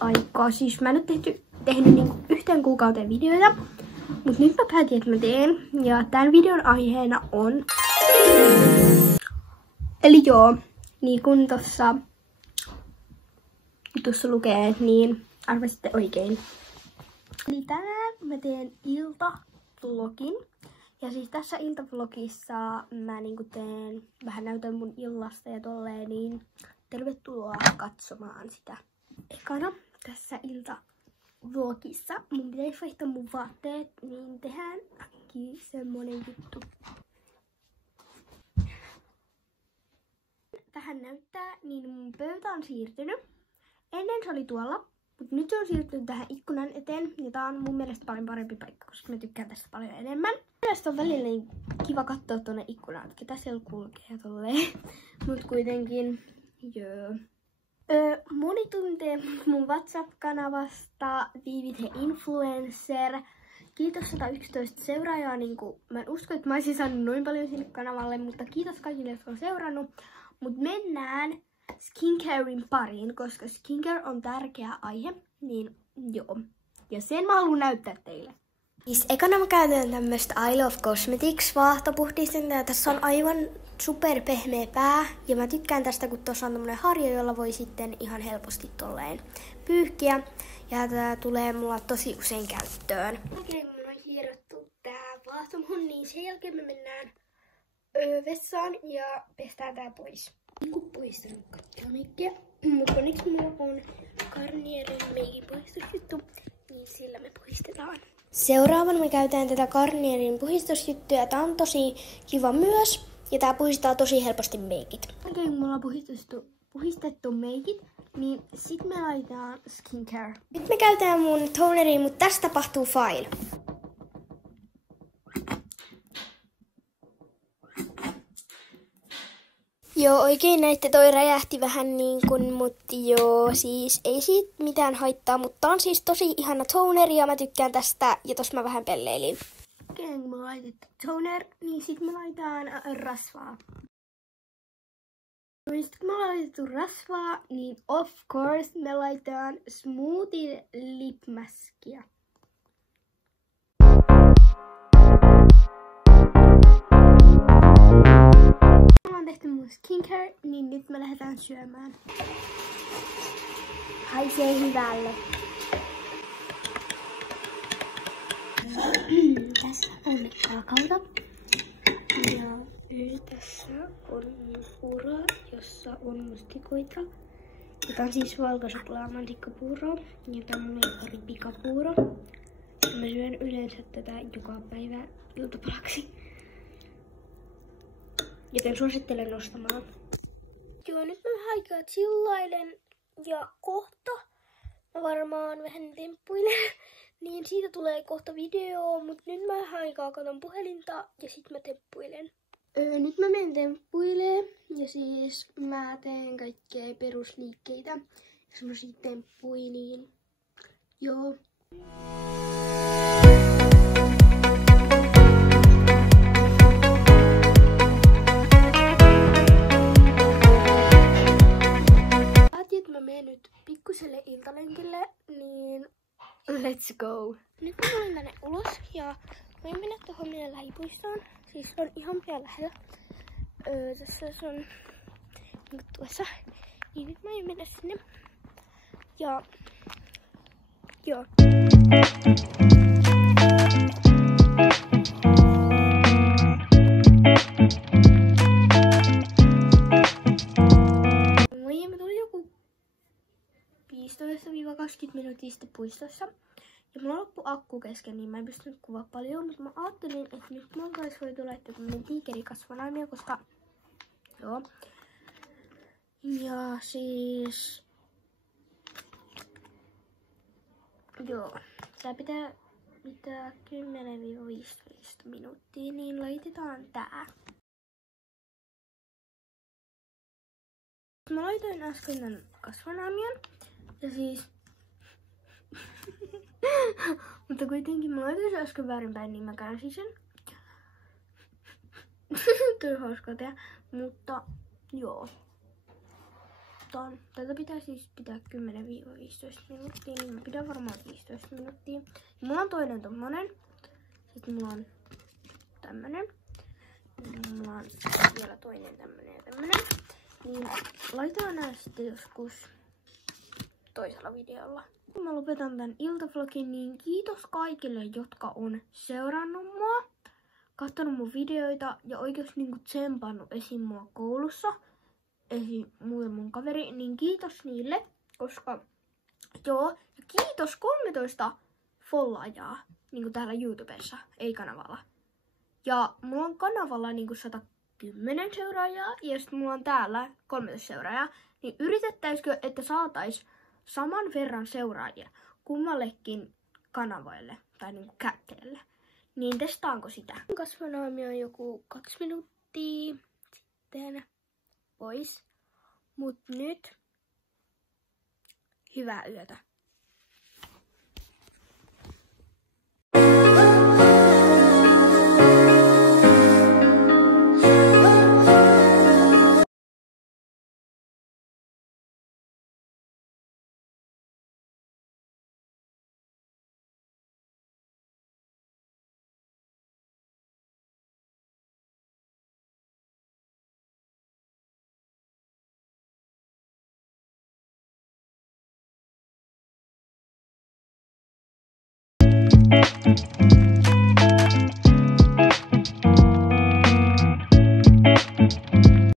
aikaa. Siis mä en oo tehnyt niinku yhteen kuukauteen videoita. Mut nyt mä päätin, että mä teen. Ja tämän videon aiheena on... Eli joo, niin kun tuossa lukee, niin arvasitte oikein. Eli tänään mä teen iltavlogin. Ja siis tässä iltavlogissa mä niinku vähän näytän mun illasta ja tolleen, niin tervetuloa katsomaan sitä. Ekana tässä iltavlogissa mun pitäisi vaihtaa mun vaatteet, niin tehdään äkkiä semmonen juttu. Tähän näyttää, niin mun pöytä on siirtynyt. Ennen se oli tuolla, mutta nyt se on siirtynyt tähän ikkunan eteen. Ja tää on mun mielestä paljon parempi paikka, koska mä tykkään tästä paljon enemmän. Mielestäni on välillä niin kiva katsoa tuonne ikkunaan, ketä siellä kulkee tolleen. Mut kuitenkin, joo. Moni tuntee mun WhatsApp-kanavasta Viivit he Influencer. Kiitos 111 seuraajaa. Mä en usko, että mä olisin saanut noin paljon sinne kanavalle, mutta kiitos kaikille, jotka on seurannut. Mut mennään skincarein pariin, koska skincare on tärkeä aihe, niin joo. Ja sen mä haluan näyttää teille. Siis ekana mä käytän tämmöstä I Love Cosmetics vaahtopuhdistinta ja tässä on aivan super pehmeä pää. Ja mä tykkään tästä, kun tuossa on tämmönen harjo, jolla voi sitten ihan helposti tolleen pyyhkiä. Ja tää tulee mulla tosi usein käyttöön. Okei, kun mun on hierottu tää vaahtomuhun, niin sen jälkeen me mennään vessaan ja pestään tää pois. Niinku poistanut kaikkea meikkiä, mutta onneksi mulla on Garnierin meikin poistusjuttu, niin sillä me poistetaan. Seuraavana me käytetään tätä Garnierin puhdistusjuttuja. Tää on tosi kiva myös ja tää puhdistaa tosi helposti meikit. Okei, kun mulla on puhdistettu meikit, niin sit me laitetaan skincare. Nyt me käytetään mun toneria, mutta tästä tapahtuu file. Joo, oikein näitte, toi räjähti vähän niin kuin, mutta joo, siis ei siitä mitään haittaa, mutta on siis tosi ihana toneri ja mä tykkään tästä ja tossa mä vähän pelleilin. Okei, kun me laitettu toner, niin sit me laitetaan rasvaa. No sit kun me laitettu rasvaa, niin of course me laitetaan Smoothie Lip Maskia. Tehty mun skincare, niin nyt me lähdetään syömään. Haisee hyvälle. Tässä on kaakaota. Ja tässä on mun puuro, jossa on mustikoita. Ja tää on siis valkosuklaamansikkapuuro. Ja tää on mun lemppari pikapuuro. Ja mä syön yleensä tätä joka päivä iltapalaksi. Joten suosittelen nostamaan. Joo, nyt mä vähän aikaa chillailen ja kohta mä varmaan vähän temppuilen. Niin siitä tulee kohta video, mutta nyt mä vähän aikaa katon puhelinta ja sit mä temppuilen. Nyt mä menen temppuilee ja siis mä teen kaikkea perusliikkeitä ja semmosia temppuja, niin joo. Mä menen nyt pikkuselle iltalenkille, niin let's go. Nyt mä tulen tänne ulos ja mä mennä tuohon meidän lähipuistoon. Siis se on ihan pian lähellä. Tässä se on niin tuossa. Niin nyt mä mennä sinne. Ja joo. –20 minuuttia sitten puistossa. Ja mulla loppu akku kesken, niin mä en pystynyt kuvaa paljon, mutta mä ajattelin, että nyt mulla olisi voitu laittaa tämmönen tiikerikasvanaamia, koska joo. Ja siis joo, tää pitää 10–15 minuuttia, niin laitetaan tää. Mä laitoin äsken tän kasvanaamian. Ja siis mutta kuitenkin mä laitoin sen äsken väärinpäin, niin mä käänsin sen. Tuli hauskaa tehdä, mutta joo. Tätä pitää siis pitää 10-15 minuuttia, niin mä pidän varmaan 15 minuuttia. Mulla on toinen tommonen. Sitten mulla on tämmönen. Mulla on vielä toinen tämmönen ja tämmönen. Niin laitetaan nää sitten joskus toisella videolla. Kun mä lopetan tän iltavlogin, niin kiitos kaikille, jotka on seurannut mua, katsonut mun videoita ja oikeesti niinku tsempannut esim. Mua koulussa. Esim. Mun kaveri, niin kiitos niille, koska joo, ja kiitos 13 follaajaa niinku täällä YouTubessa, ei kanavalla. Ja mulla on kanavalla niinku 110 seuraajaa ja sitten mulla on täällä 13 seuraajaa, niin yritettäisikö, että saatais saman verran seuraajia kummallekin kanavoille tai niinku kätteelle. Niin testaanko sitä? Kasvonaami on joku 2 minuuttia sitten pois. Mut nyt hyvää yötä.